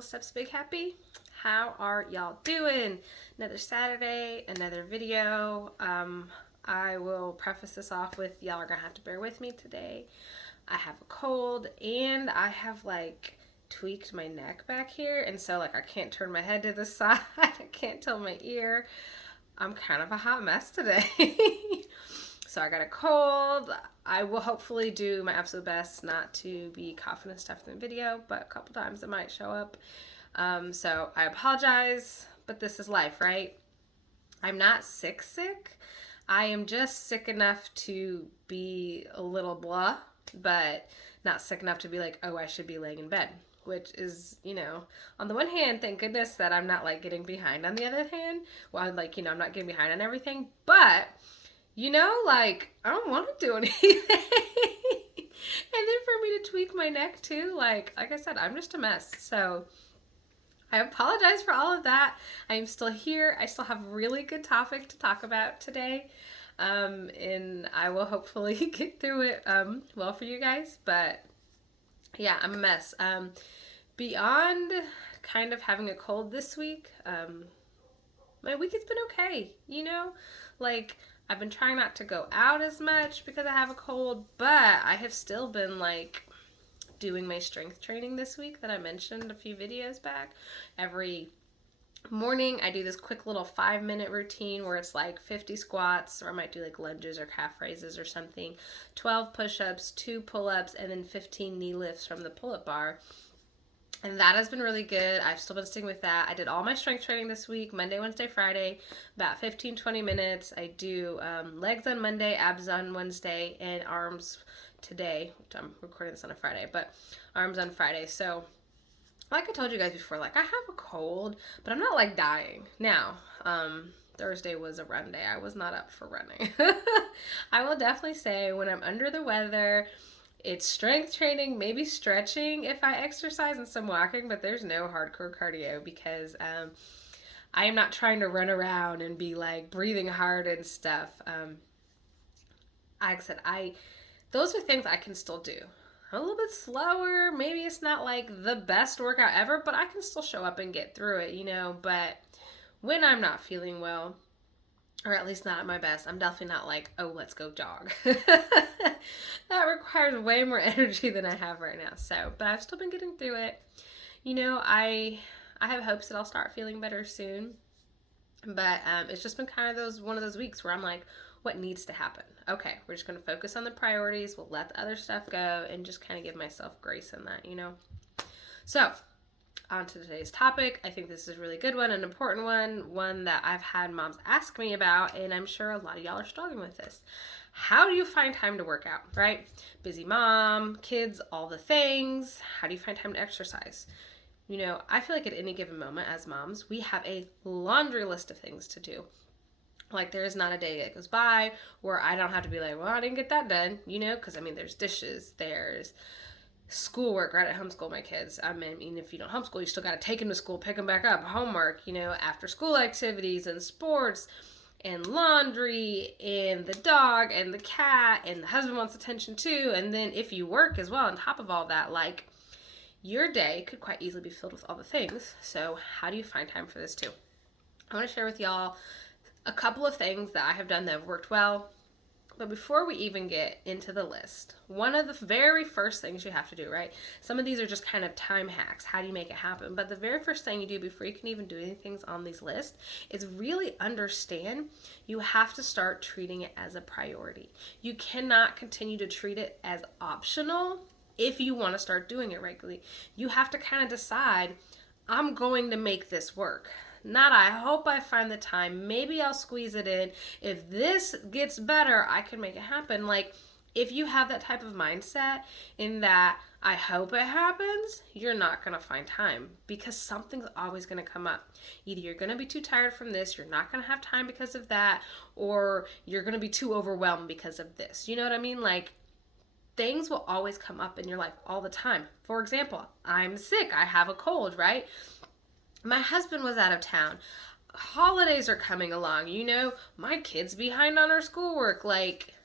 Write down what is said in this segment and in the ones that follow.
Little Steps Big Happy. How are y'all doing? Another Saturday, another video. I will preface this off with y'all are gonna have to bear with me today. I have a cold and I have tweaked my neck back here, and so I can't turn my head to the side. I can't tilt my ear. I'm kind of a hot mess today. So I got a cold. I will hopefully do my absolute best not to be coughing and stuff in the video, but a couple times it might show up. So I apologize, but this is life, right? I'm not sick. I am just sick enough to be a little blah, but not sick enough to be like, oh, I should be laying in bed. Which is, on the one hand, thank goodness that I'm not getting behind. On the other hand, well, I'm not getting behind on everything, but I don't want to do anything. And then for me to tweak my neck too, like I said, I'm just a mess. So I apologize for all of that. I am still here. I still have a really good topic to talk about today. And I will hopefully get through it well for you guys. But yeah, I'm a mess. Beyond kind of having a cold this week, my week has been okay, I've been trying not to go out as much because I have a cold, but I have still been doing my strength training this week that I mentioned a few videos back. Every morning I do this quick little 5-minute routine where it's 50 squats, or I might do lunges or calf raises or something, 12 push-ups, 2 pull-ups, and then 15 knee lifts from the pull-up bar. And that has been really good. I've still been sticking with that. I did all my strength training this week, Monday, Wednesday, Friday, about 15-20 minutes. I do legs on Monday, abs on Wednesday, and arms today. I'm recording this on a Friday, but arms on Friday. So like I told you guys before, I have a cold, but I'm not dying. Now, Thursday was a run day. I was not up for running. I will definitely say when I'm under the weather, it's strength training, maybe stretching if I exercise, and some walking, but there's no hardcore cardio because I am not trying to run around and be breathing hard and stuff. Like I said, those are things I can still do. I'm a little bit slower. Maybe it's not the best workout ever, but I can still show up and get through it, But when I'm not feeling well, or at least not at my best, I'm definitely not oh, let's go jog. That requires way more energy than I have right now. So, but I've still been getting through it. I have hopes that I'll start feeling better soon. But it's just been kind of one of those weeks where I'm what needs to happen? Okay, we're just going to focus on the priorities. We'll let the other stuff go and just kind of give myself grace in that, So, on to today's topic. I think this is a really good one, an important one that I've had moms ask me about, and I'm sure a lot of y'all are struggling with this. How do you find time to work out, right? Busy mom, kids, all the things. How do you find time to exercise? I feel at any given moment as moms, we have a laundry list of things to do. There is not a day that goes by where I don't have to be well, I didn't get that done, because there's dishes, there's schoolwork, right? I homeschool my kids. If you don't homeschool, you still got to take them to school, pick them back up, homework, after school activities and sports and laundry and the dog and the cat, and the husband wants attention too. And then if you work as well on top of all that, your day could quite easily be filled with all the things. So how do you find time for this too? I want to share with y'all a couple of things that I have done that have worked well. But before we even get into the list, one of the very first things you have to do, right? Some of these are just kind of time hacks. How do you make it happen? But the very first thing you do before you can even do anything on these lists is really understand you have to start treating it as a priority. You cannot continue to treat it as optional if you want to start doing it regularly. You have to kind of decide, I'm going to make this work. Not, I hope I find the time. Maybe I'll squeeze it in. If this gets better, I can make it happen. If you have that type of mindset in that, I hope it happens, you're not going to find time because something's always going to come up. Either you're going to be too tired from this, you're not going to have time because of that, or you're going to be too overwhelmed because of this. You know what I mean? Things will always come up in your life all the time. For example, I'm sick. I have a cold, right? My husband was out of town. Holidays are coming along. My kid's behind on her schoolwork.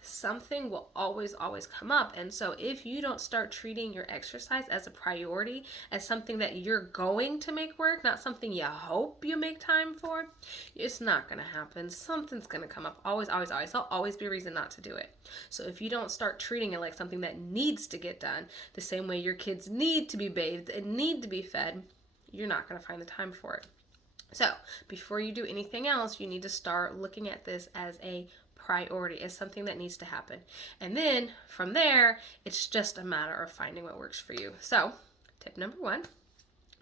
something will always come up. And so if you don't start treating your exercise as a priority, as something that you're going to make work, not something you hope you make time for, it's not going to happen. Something's going to come up. Always. There'll always be a reason not to do it. So if you don't start treating it like something that needs to get done, the same way your kids need to be bathed and need to be fed, you're not going to find the time for it. So before you do anything else, you need to start looking at this as a priority, as something that needs to happen. And then from there, it's just a matter of finding what works for you. So tip number 1,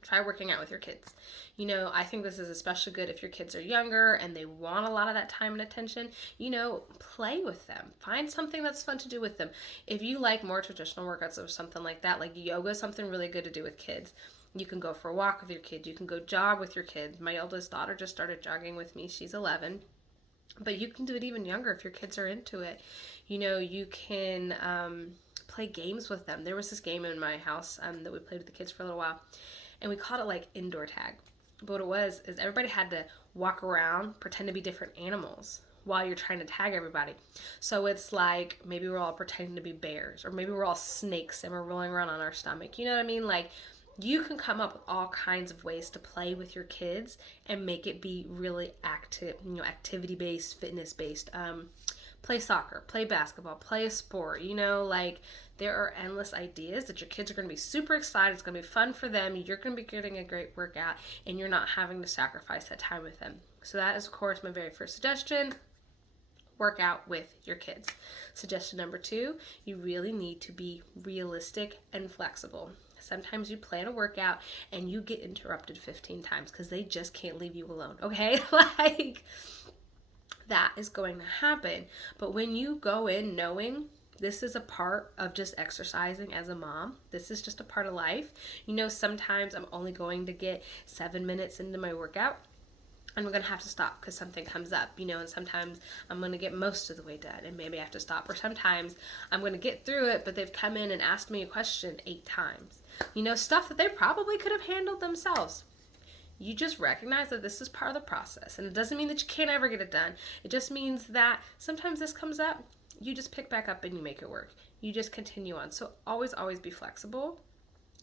try working out with your kids. I think this is especially good if your kids are younger and they want a lot of that time and attention. Play with them. Find something that's fun to do with them. If you like more traditional workouts or something like that, like yoga is something really good to do with kids. You can go for a walk with your kids. You can go jog with your kids. My eldest daughter just started jogging with me. She's 11. But you can do it even younger if your kids are into it. You can play games with them. There was this game in my house that we played with the kids for a little while. And we called it like indoor tag. But what it was is everybody had to walk around, pretend to be different animals while you're trying to tag everybody. So it's like maybe we're all pretending to be bears, or maybe we're all snakes and we're rolling around on our stomach. You know what I mean? Like, you can come up with all kinds of ways to play with your kids and make it be really active, activity-based, fitness-based. Play soccer, play basketball, play a sport. There are endless ideas that your kids are going to be super excited. It's going to be fun for them. You're going to be getting a great workout, and you're not having to sacrifice that time with them. So that is, of course, my very first suggestion. Work out with your kids. Suggestion number 2, you really need to be realistic and flexible. Sometimes you plan a workout and you get interrupted 15 times because they just can't leave you alone, okay? That is going to happen. But when you go in knowing this is a part of just exercising as a mom, this is just a part of life. Sometimes I'm only going to get 7 minutes into my workout, and I'm going to have to stop because something comes up, and sometimes I'm going to get most of the way done and maybe I have to stop. Or sometimes I'm going to get through it, but they've come in and asked me a question 8 times. Stuff that they probably could have handled themselves. You just recognize that this is part of the process. And it doesn't mean that you can't ever get it done. It just means that sometimes this comes up, you just pick back up and you make it work. You just continue on. So always be flexible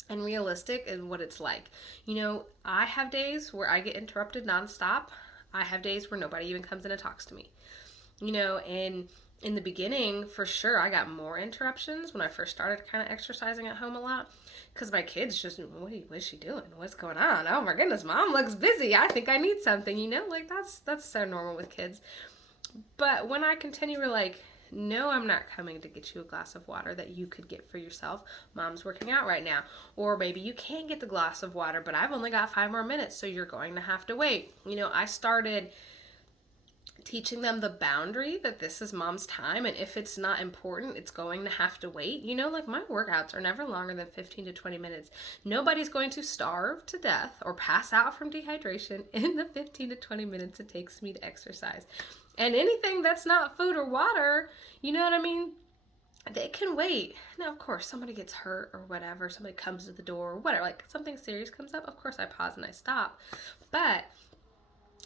and realistic in what it's like. I have days where I get interrupted nonstop. I have days where nobody even comes in and talks to me. And in the beginning, for sure, I got more interruptions when I first started kind of exercising at home a lot, because my kids just, what is she doing? What's going on? Oh my goodness, mom looks busy. I think I need something, that's so normal with kids. But when I continue to no, I'm not coming to get you a glass of water that you could get for yourself. Mom's working out right now. Or maybe you can't get the glass of water, but I've only got 5 more minutes, so you're going to have to wait. I started teaching them the boundary that this is mom's time, and if it's not important, it's going to have to wait. My workouts are never longer than 15 to 20 minutes. Nobody's going to starve to death or pass out from dehydration in the 15 to 20 minutes it takes me to exercise. And anything that's not food or water, you know what I mean? They can wait. Now, of course, somebody gets hurt or whatever, somebody comes to the door or whatever, something serious comes up, of course I pause and I stop. But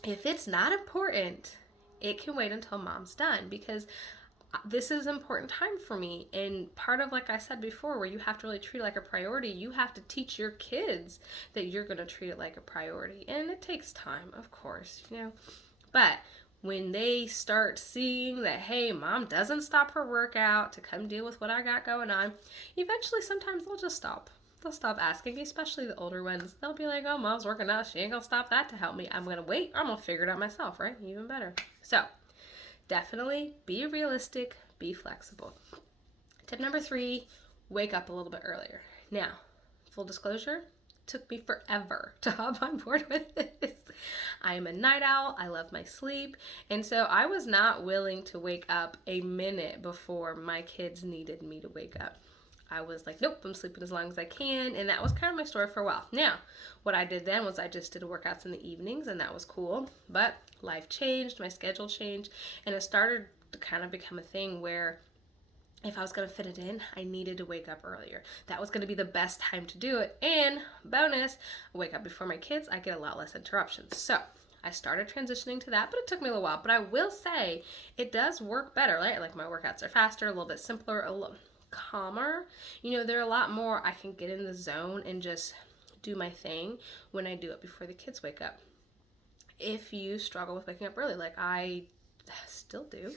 if it's not important, it can wait until mom's done, because this is important time for me. And part of, like I said before, where you have to really treat it like a priority, you have to teach your kids that you're going to treat it like a priority. And it takes time, of course, But when they start seeing that, hey, mom doesn't stop her workout to come deal with what I got going on, eventually sometimes they'll just stop. They'll stop asking me, especially the older ones. They'll be like, oh, mom's working out. She ain't going to stop that to help me. I'm going to wait. I'm going to figure it out myself, right? Even better. So definitely be realistic, be flexible. Tip number 3, wake up a little bit earlier. Now, full disclosure, took me forever to hop on board with this. I am a night owl. I love my sleep. And so I was not willing to wake up a minute before my kids needed me to wake up. I was like, nope, I'm sleeping as long as I can. And that was kind of my story for a while. Now, what I did then was I just did workouts in the evenings, and that was cool. But life changed, my schedule changed, and it started to kind of become a thing where if I was going to fit it in, I needed to wake up earlier. That was going to be the best time to do it. And bonus, I wake up before my kids, I get a lot less interruptions. So I started transitioning to that, but it took me a little while. But I will say it does work better, right? Like my workouts are faster, a little bit simpler, a little calmer. There are a lot more I can get in the zone and just do my thing when I do it before the kids wake up. If you struggle with waking up early, like I still do,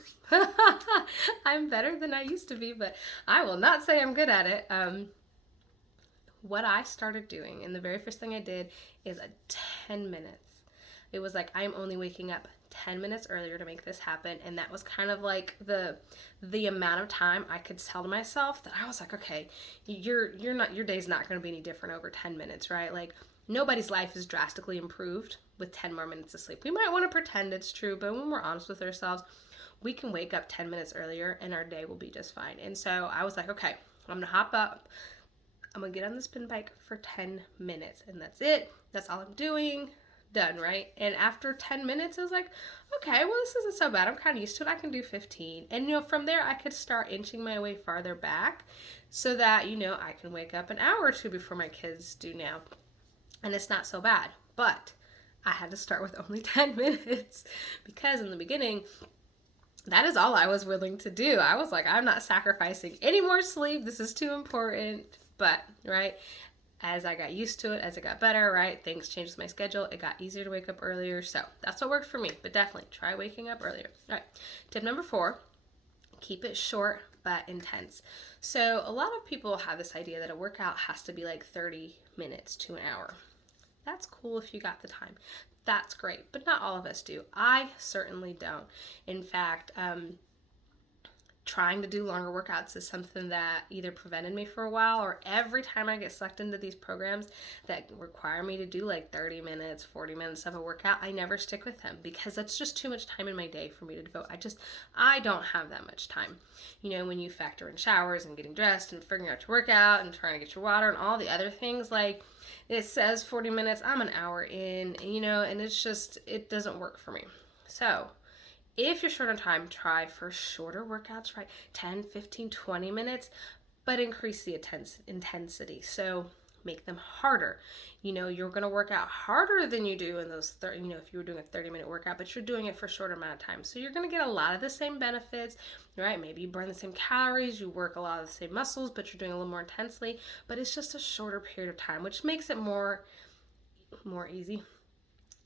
I'm better than I used to be, but I will not say I'm good at it. What I started doing, and the very first thing I did is 10 minutes. It was like, I'm only waking up 10 minutes earlier to make this happen. And that was kind of like the amount of time I could tell to myself that I was like, okay, your day's not going to be any different over 10 minutes, right? Like nobody's life is drastically improved with 10 more minutes of sleep. We might want to pretend it's true, but when we're honest with ourselves, we can wake up 10 minutes earlier and our day will be just fine. And so I was like, okay, I'm going to hop up. I'm going to get on the spin bike for 10 minutes and that's it. That's all I'm doing. Done, right? And after 10 minutes, I was like, okay, well, this isn't so bad. I'm kind of used to it. I can do 15. And, from there, I could start inching my way farther back so that, I can wake up an hour or two before my kids do now. And it's not so bad. But I had to start with only 10 minutes because in the beginning, that is all I was willing to do. I was like, I'm not sacrificing any more sleep. This is too important. But, right, as I got used to it, as it got better, right, things changed my schedule. It got easier to wake up earlier. So that's what worked for me. But definitely try waking up earlier. All right, tip number 4, keep it short but intense. So a lot of people have this idea that a workout has to be like 30 minutes to an hour. That's cool if you got the time. That's great, but not all of us do. I certainly don't. In fact, trying to do longer workouts is something that either prevented me for a while, or every time I get sucked into these programs that require me to do like 30 minutes, 40 minutes of a workout, I never stick with them because that's just too much time in my day for me to devote. I don't have that much time. When you factor in showers and getting dressed and figuring out your workout and trying to get your water and all the other things, like it says 40 minutes, I'm an hour in, and it doesn't work for me. So if you're short on time, try for shorter workouts, right? 10, 15, 20 minutes, but increase the intensity. So make them harder. You're going to work out harder than you do in those 30, if you were doing a 30-minute workout, but you're doing it for a shorter amount of time. So you're going to get a lot of the same benefits, right? Maybe you burn the same calories, you work a lot of the same muscles, but you're doing a little more intensely, but it's just a shorter period of time, which makes it more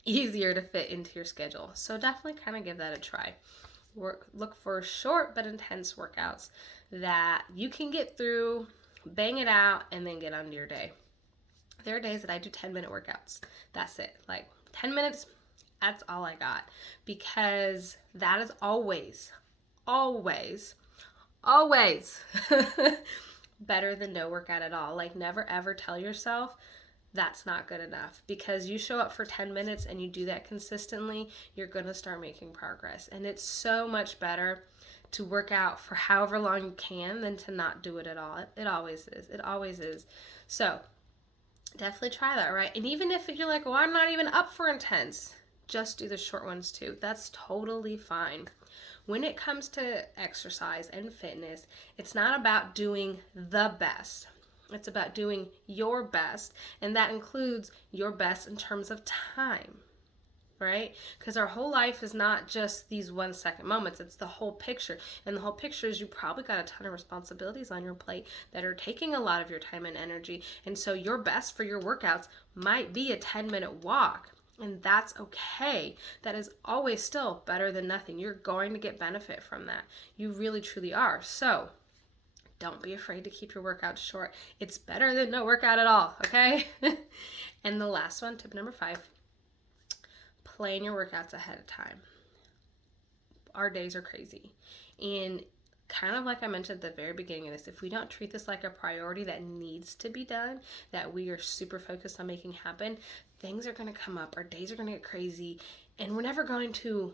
easier to fit into your schedule. So definitely kind of give that a try. Look for short but intense workouts that you can get through, bang it out, and then get on to your day. There are days that I do 10-minute workouts. That's it. Like 10 minutes, that's all I got. Because that is always better than no workout at all. Like never ever tell yourself that's not good enough, because you show up for 10 minutes and you do that consistently, you're going to start making progress. And it's so much better to work out for however long you can than to not do it at all. It always is. It always is. So definitely try that, right? And even if you're like, well, I'm not even up for intense, just do the short ones too. That's totally fine. When it comes to exercise and fitness, it's not about doing the best. It's about doing your best, and that includes your best in terms of time, right? Because our whole life is not just these 1-second moments, it's the whole picture. And the whole picture is you probably got a ton of responsibilities on your plate that are taking a lot of your time and energy. And so your best for your workouts might be a 10-minute walk. And that's okay. That is always still better than nothing. You're going to get benefit from that. You really, truly are. So don't be afraid to keep your workouts short. It's better than no workout at all, okay? And the last one, tip number 5, plan your workouts ahead of time. Our days are crazy. And kind of like I mentioned at the very beginning of this, if we don't treat this like a priority that needs to be done, that we are super focused on making happen, things are going to come up. Our days are going to get crazy, and we're never going to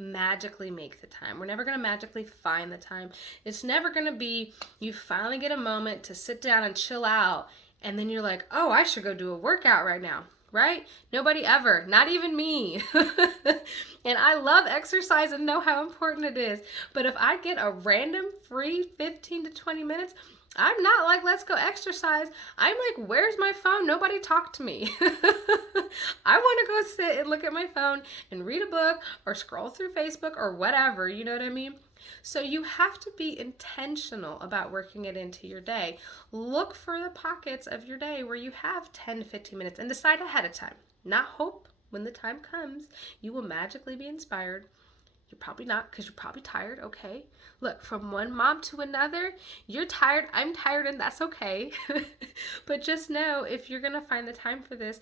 magically make the time. We're never going to magically find the time. It's never going to be you finally get a moment to sit down and chill out, and then you're like, oh, I should go do a workout right now. right? Nobody ever, not even me. And I love exercise and know how important it is. But if I get a random free 15 to 20 minutes, I'm not like, let's go exercise. I'm like, where's my phone? Nobody talk to me. I want to go sit and look at my phone and read a book or scroll through Facebook or whatever, you know what I mean? So you have to be intentional about working it into your day. Look for the pockets of your day where you have 10 to 15 minutes and decide ahead of time. Not hope when the time comes you will magically be inspired. You're probably not, because you're probably tired, okay? Look, from one mom to another, you're tired, I'm tired, and that's okay. But just know, if you're going to find the time for this,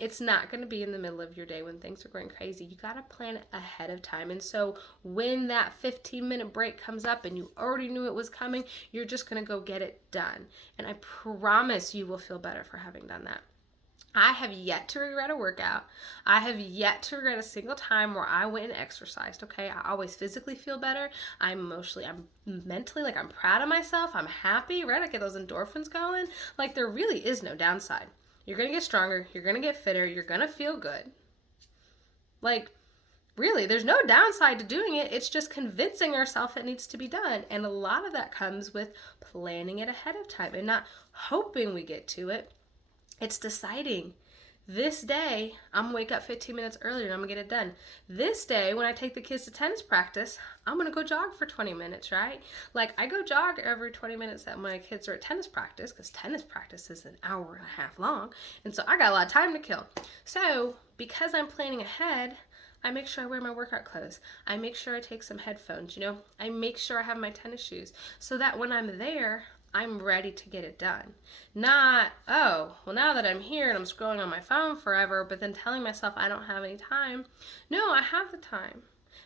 it's not going to be in the middle of your day when things are going crazy. You got to plan it ahead of time. And so when that 15-minute break comes up and you already knew it was coming, you're just going to go get it done. And I promise you will feel better for having done that. I have yet to regret a workout. I have yet to regret a single time where I went and exercised, okay? I always physically feel better. I'm emotionally, I'm mentally, like, I'm proud of myself. I'm happy, right? I get those endorphins going. Like, there really is no downside. You're going to get stronger. You're going to get fitter. You're going to feel good. Like, really, there's no downside to doing it. It's just convincing ourselves it needs to be done. And a lot of that comes with planning it ahead of time and not hoping we get to it. It's deciding, this day, I'm going to wake up 15 minutes earlier and I'm going to get it done. This day, when I take the kids to tennis practice, I'm going to go jog for 20 minutes, right? Like, I go jog every 20 minutes that my kids are at tennis practice, because tennis practice is an hour and a half long. And so I got a lot of time to kill. So because I'm planning ahead, I make sure I wear my workout clothes. I make sure I take some headphones, I make sure I have my tennis shoes so that when I'm there, I'm ready to get it done. Not, oh, well, now that I'm here and I'm scrolling on my phone forever, but then telling myself I don't have any time. No, I have the time.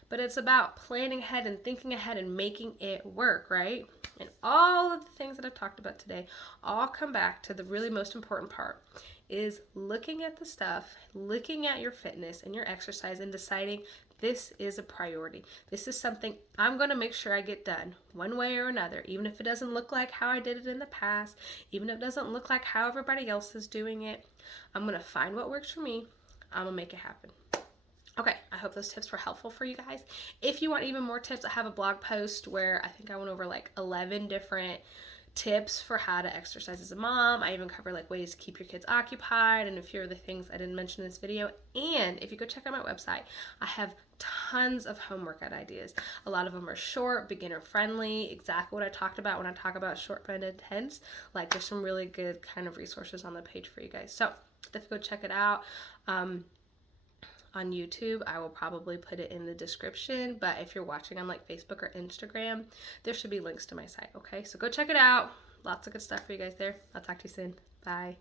But it's about planning ahead and thinking ahead and making it work, right? And all of the things that I've talked about today all come back to the really most important part, is looking at the stuff, looking at your fitness and your exercise and deciding, this is a priority. This is something I'm going to make sure I get done one way or another, even if it doesn't look like how I did it in the past, even if it doesn't look like how everybody else is doing it. I'm going to find what works for me. I'm going to make it happen. Okay, I hope those tips were helpful for you guys. If you want even more tips, I have a blog post where I think I went over like 11 different tips for how to exercise as a mom. I even cover like ways to keep your kids occupied and a few other things I didn't mention in this video. And if you go check out my website, I have tons of home workout ideas. A lot of them are short, beginner friendly, exactly what I talked about when I talk about short but intense. Like, there's some really good kind of resources on the page for you guys. So definitely go check it out. On YouTube, I will probably put it in the description, but if you're watching on like Facebook or Instagram, there should be links to my site, okay? So go check it out. Lots of good stuff for you guys there. I'll talk to you soon. Bye.